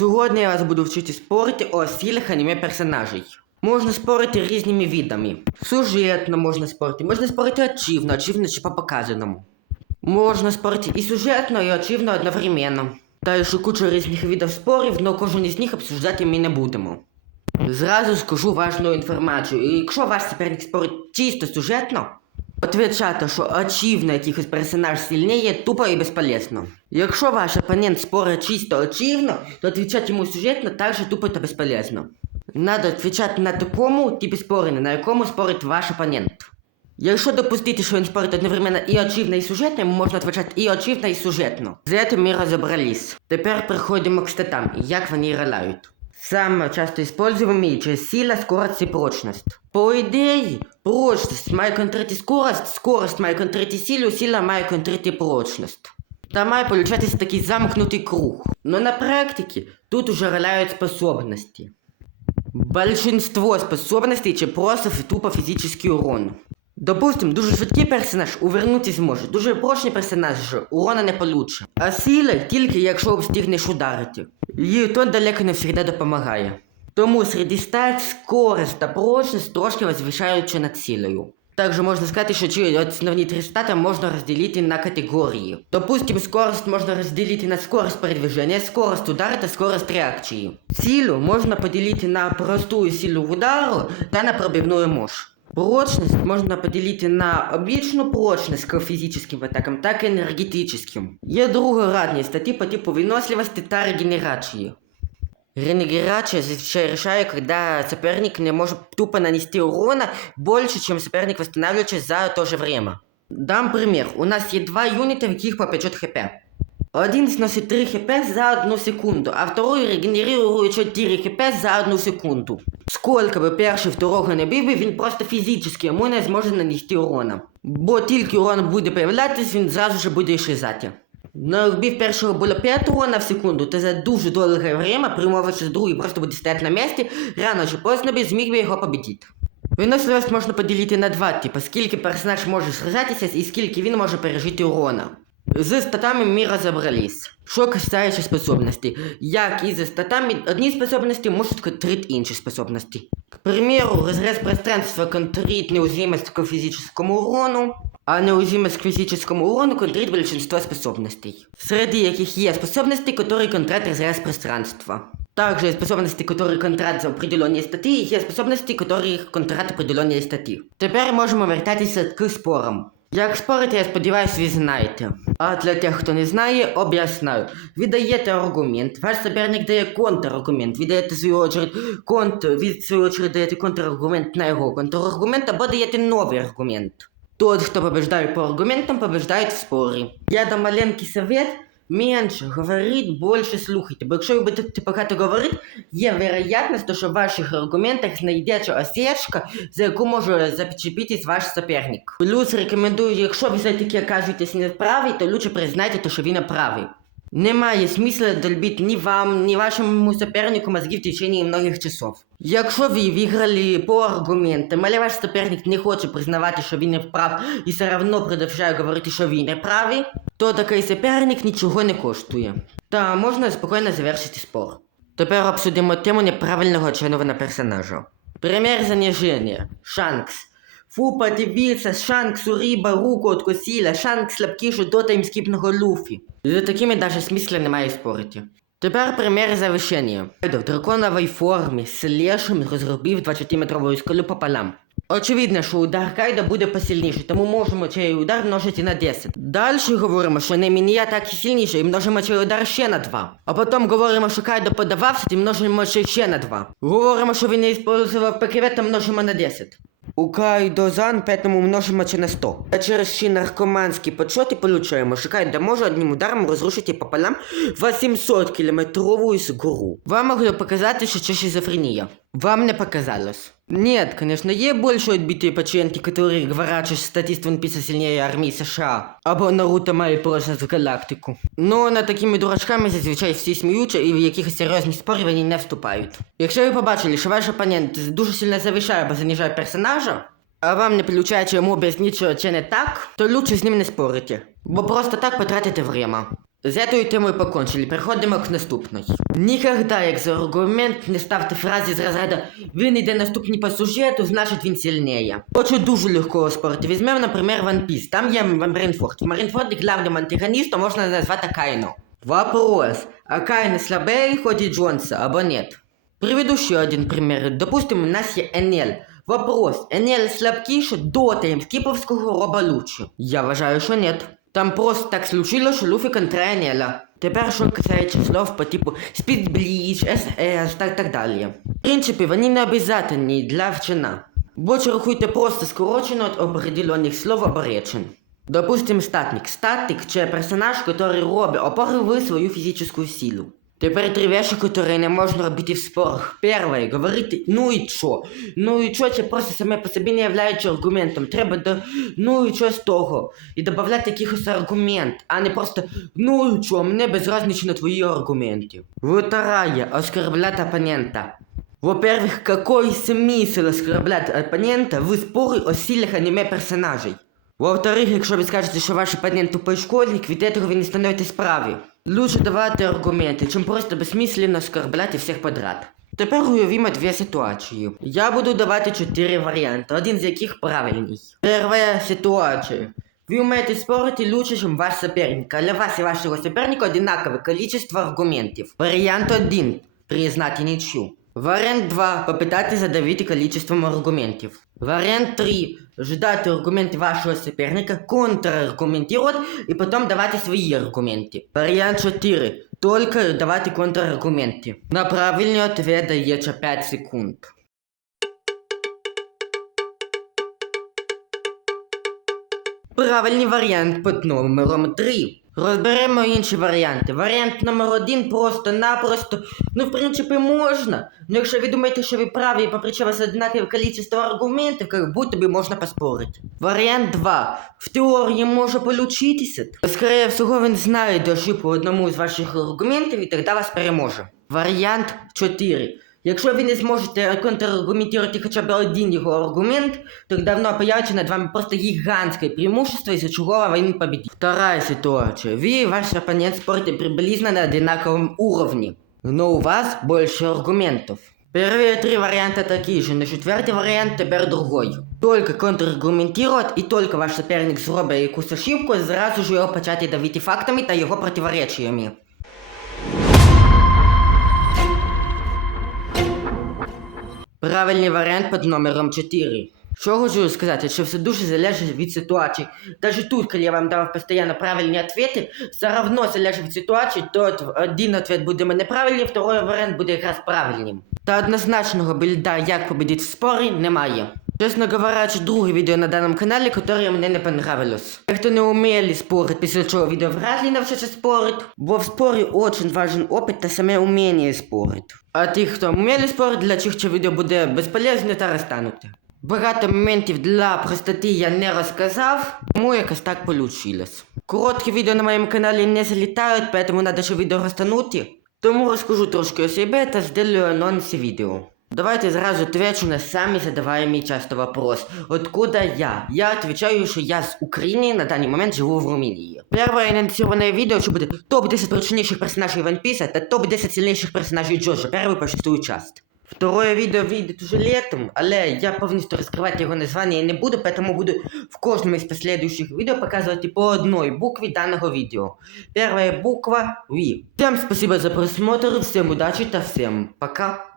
Сьогодні я вас буду вчити спорити о стилях аніме персонажей. Можна спорити різними видами. Сюжетно можна спорити, можна спорити очівно, очівно чи по показаному. Можна спорити і сюжетно, і очівно одновременно. Та ще куча різних видів спорів, але кожен із них обсуждати ми не будемо. Зразу скажу важну інформацію. І Якщо ваш суперник спорить чисто сюжетно, отвечати, що очевидно якихось персонаж сильніє, тупо і безполезно. Якщо ваш опонент спорить чисто очевидно, то отвечать йому сюжетно также тупо та безполезно. Надо отвечати на такому типі спорення, на якому спорить ваш опонент. Якщо допустити, що він спорить одновременно і очевидно, і сюжетно, йому можна отвечати і очевидно, і сюжетно. З цим ми розібрались. Тепер переходимо к статам, як вони грають. Самые часто используемые через сила, скорость и прочность. По идее, прочность має контрити скорость, скорость має контрити силу, сила має контрити прочность. Та має получатися такий замкнутий круг. Но на практике тут уже роляють способности. Большинство способностей чи просто тупо фізичний урон. Допустим, дуже швидкий персонаж увернутися зможе, дуже прочний персонаж урона не получше. А сила тільки якщо встигнеш ударити. І то далеко не завжди допомагає. Тому серед стать скорость та прочність трошки возвишаючи над силою. Также можна сказати, що ці основні три стати можна розділити на категорії. Допустим, скорость можна розділити на скорость передвиження, скорость удару та скорость реакції. Силу можна поділити на простую силу удару та на пробивную мощь. Прочность можно поделить на обычную прочность к физическим атакам, так и энергетическим. Є другорадні статті по типу виносливості та регенерації. Регенерация зазвичай решает, когда соперник не может тупо нанести урона больше, чем соперник восстанавливается за то же время. Дам пример. У нас є два юнита, в яких по 500 хп. Один сносит 3 хп за одну секунду, а второй регенерирует 4 хп за одну секунду. Сколько би перший второго не бив, би, він просто фізично йому не зможе нанести урона. Бо тільки урон буде появлятись, він зразу ж буде ісчезати. Ну, якби в першого було 5 урона в секунду, то за дуже довге время, при другий просто буде стояти на місці, рано чи поздно би зміг би його победити. Виносливість можна поділити на два типи, скільки персонаж може сражатися і скільки він може пережити урона. З статами ми розібрались. Що касається способностей. Як і зі статами, одні способності можуть контрити інші способності. К примеру, розрез пространства контрит неуязвимость к физическому урону, а неуязвимость к физическому урону контрит большинство способностей. Среди яких є способності, які контрат розрез пространства. Также є способності, які контрат за определенні статті, і є способності, які контрат определенні статті. Тепер можемо вертатися к спорам. Як спорити, я сподіваюся, ви знаєте. А для тих, хто не знає, об'ясняю. Ви даєте аргумент, ваш суперник дає контраргумент, ви даєте свою очередь конт, ви свою очередь даєте контраргумент на його контраргумент, або даєте новий аргумент. Тот, хто побеждає по аргументам, побеждає в спорі. Я дам маленький совет, менше говорить, більше слухайте. Бо якщо ви будете багато говорити, є вероятність, що в ваших аргументах знайдеться осечка, за яку може зачепитись ваш суперник. Плюс рекомендую, якщо ви все-таки оказуєтесь не то лучше признайте, що ви не правий. Немає смисла долбити ні вам, ні вашому супернику мозги в течение многих часов. Якщо ви виграли по аргументам, але ваш суперник не хоче признавати, що він не прав, і все одно продовжує говорити, що він не правий, то такий суперник нічого не коштує. Та можна спокійно завершити спор. Тепер обсудимо тему неправильного оцінювання персонажа. Пример заниження. Шанкс. Фу, подивіться, Шанксу риба руку откусила, Шанкс слабкіше до таймскіпного Луфі. За такими даже смисла немає спорити. Тепер пример завищення. В драконовій формі з лешим розробив 20-метрову скалу пополам. Очевидно, що удар Кайда буде посильніший, тому можемо цей удар множити на 10. Далі говоримо, що не мінія так і сильніше, і множимо цей удар ще на 2. А потім говоримо, що Кайдо подавався, і множимо ще, ще на 2. Говоримо, що він не використовував ПКВ, то множимо на 10. У Кайдо Зан поэтому множимо це на 100. А через ці наркоманські подсчети получаємо, що Кайдо може одним ударом розрушити пополам 800 кілометрову гору. Вам могло показати, що це шизофренія. Вам не показалось. Нет, конечно, є більше відбитые пацієнти, які говорять, що статист One Piece сильнее армії США, або Наруто має порожність в галактику. Но над такими дурачками зазвичай всі сміються і в якихось серйозних спорів вони не вступають. Якщо ви побачили, що ваш опонент дуже сильно завишає або занижає персонажа, а вам не получається йому об'яснити, що це не так, то лучше з ним не спорити. Бо просто так потратите время. З этой темою покончили, переходимо к наступной. Нікогда, як за аргумент, не ставте фрази з розряду «Він йде наступний по сюжету, значить він сильніє». Хочу дуже легко спорити. Візьмемо, наприклад, One Piece. Там є Маринфорд. В Маринфорді главним антагоністом можна назвати Кайну. Вопрос. А слабее Ході Джонса або нет? Приведу ще один пример. Допустим, у нас є Енель. Вопрос. Енель слабкіше до таймскіповського роба лучше? Я вважаю, що нет. Там просто так случилось, що Луфі контра Тепер, що касається слов по типу Speedbleach, SS, так, так далі. В принципі, вони не обов'язані для вчена. Більше рахуйте просто скорочено від определених слов або речин. Допустим, статник. Статник – це персонаж, який робить опори в свою фізичну силу. Тепер три вещи, которые не можна робити в спорах. Перше, говорити ну і чо. Ну і чо це просто саме по собі не являється аргументом. Треба до ну і чо з того. І додавати якихось аргумент, а не просто ну і чо, мені безразлично твої аргументи. Вторая, оскорблять оппонента. Во-первых, какой смысл оскорблять оппонента в спорі о силах аніме персонажей? Во-вторых, якщо ви скажете, що ваш оппонент тупий школьник, від этого ви не становитесь праві. Лучше давати аргументи, чим просто безсмисленно оскорбляти всіх подряд. Тепер уявімо дві ситуації. Я буду давати чотири варіанти, один з яких правильний. Перша ситуація. Ви вмієте спорити лучше, ніж ваш соперник, але у вас і вашого соперника одинакове количество аргументів. Варіант 1. Признати нічю. Вариант 2. Попытаться задавить количеством аргументов. Вариант 3. Ждать аргументы вашего соперника, контраргументировать и потом давать свои аргументы. Вариант 4. Только давать контраргументы. На правильный ответ дається 5 секунд. Правильний варіант під номером 3. Розберемо інші варіанти. Варіант номер один просто-напросто. Ну, в принципі, можна. Ну, якщо ви думаєте, що ви праві, попри вас однакове кількість аргументів, як будто би можна поспорити. Варіант 2. В теорії може получитися. Скорее всього, він знайде ошибку одному з ваших аргументів і тоді вас переможе. Варіант 4. Якщо ви не зможете контраргументувати хоча б один його аргумент, то давно появиться над вами просто гигантское преимущество, из-за чего він победит. Вторая ситуация. Вы и ваш оппонент спорите приблизно на одинаковом уровне, но у вас больше аргументов. Первые три варианта такие же, но четвертый вариант теперь другой. Только контраргументировать и только ваш соперник зробить якусь ошибку, зразу ж його почати давити фактами та його противоречиями. Правильний варіант під номером 4. Що хочу сказати, що все дуже залежить від ситуації. Даже тут, коли я вам дав постійно правильні відповіді, все одно залежить від ситуації, то один відповідь буде неправильний, второй варіант буде якраз правильним. Та однозначного більда, як победити в спорі, немає. Чесно говорячи, друге відео на даному каналі, яке мені не понравилось. Ті, хто не вміє спорити, після цього відео вряд ли навчаться спорити, бо в спорі очень важен опит та саме уміння спорити. А ті, хто вміє спорити, для цих це відео буде безполезне та розтануте. Багато моментів для простоти я не розказав, тому якось так получилось. Короткі відео на моєму каналі не залітають, поэтому надо ще відео розтанути. Тому розкажу трошки о себе та зроблю анонси відео. Давайте сразу отвечу на самый задаваемый часто вопрос. Откуда я? Я отвечаю, что я с Украины, на данный момент живу в Румынии. Первое анонсированное видео, что будет топ-10 прочнейших персонажей One Piece, это топ-10 сильнейших персонажей Джоджо, первую по шестую часть. Второе відео вийде уже летом, але я повністю розкривати його названня не буду, поэтому буду в кожному із последующих відео показувати по одной букві даного відео. Первая буква V. Всем спасибо за просмотр, всем удачи та всем пока.